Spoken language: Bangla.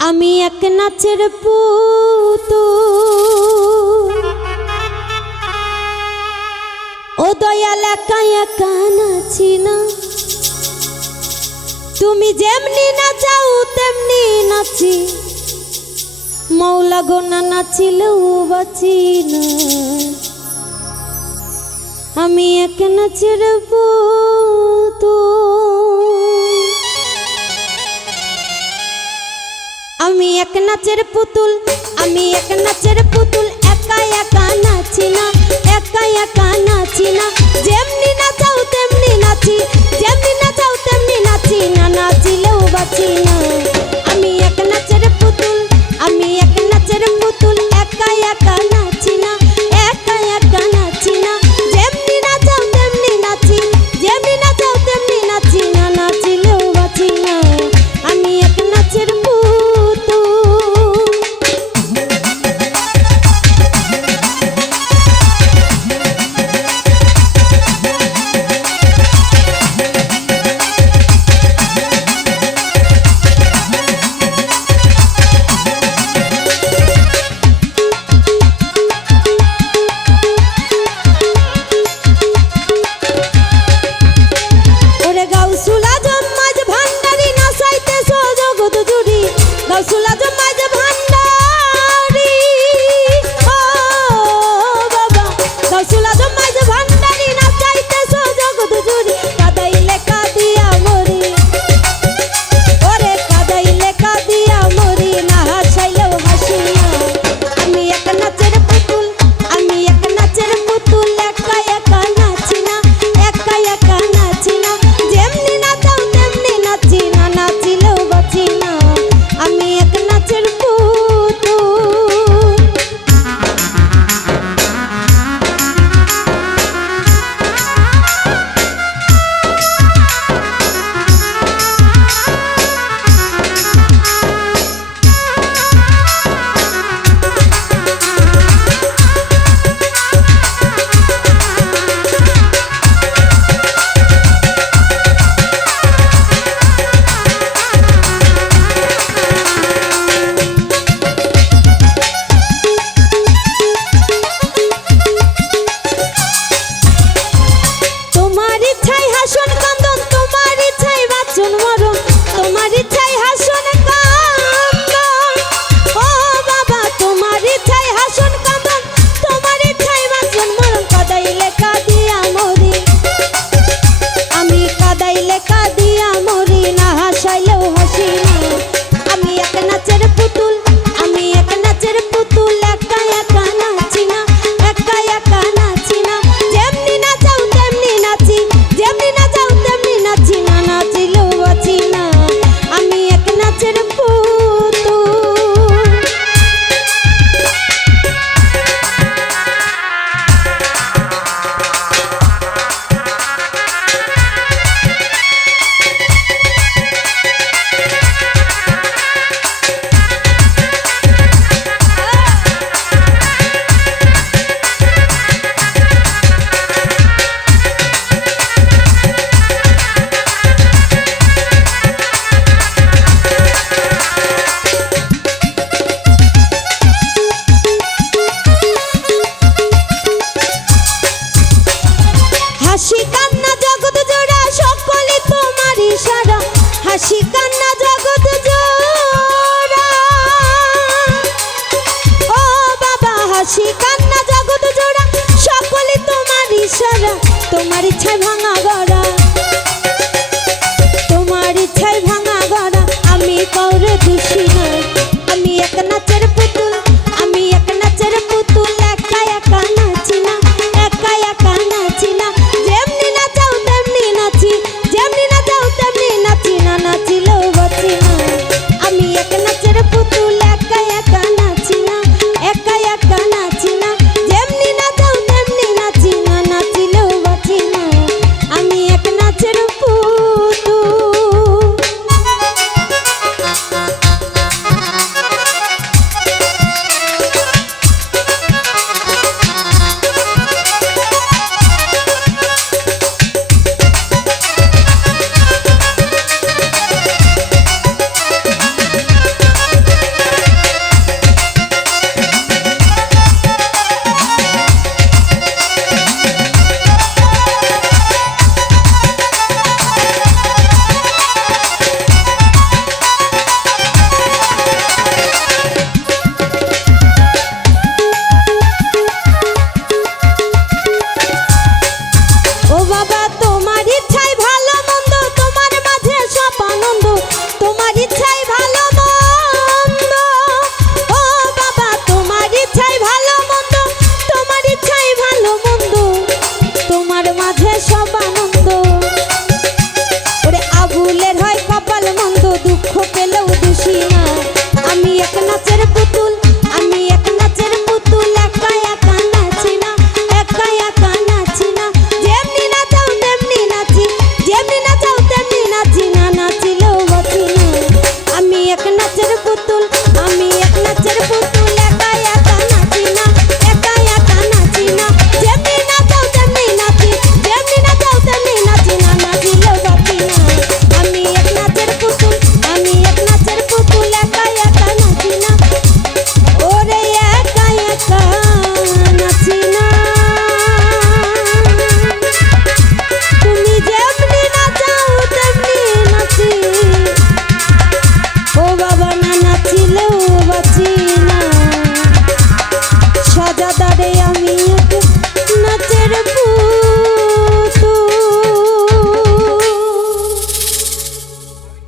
আমি এক নাচের পুতুল, ও দয়াল একা একা নাচি না। তুমি যেমনি নাচাও তেমনি নাচি, মৌলা গো না নাচিলেও বাঁচি না। আমি এক নাচের পুতুল, আমি এক নাচের পুতুল, আমি এক নাচের পুতুল, একা একা নাচি না, একা একা নাচি না। যেমনি নাচাও তেমনি নাচি, যেমনি নাচাও তেমনি নাচি, না নাচিলেও বাঁচি না। আমি এক নাচের পুতুল, আমি এক নাচের পুতুল, একা একা নাচি না, একা একা নাচি না। যেমনি নাচাও তেমনি নাচি, যেমনি নাচাও তেমনি নাচি, না নাচিলেও বাঁচি না। আমি এক নাচের হাসি কান্না জগৎ জোড়া সকলে তোমার ইশারা, হাসি কান্না জগৎ জোড়া, ও বাবা হাসি কান্না জগৎ জোড়া সকলে তোমার ইশারা। তোমার ইচ্ছায় ভাঙা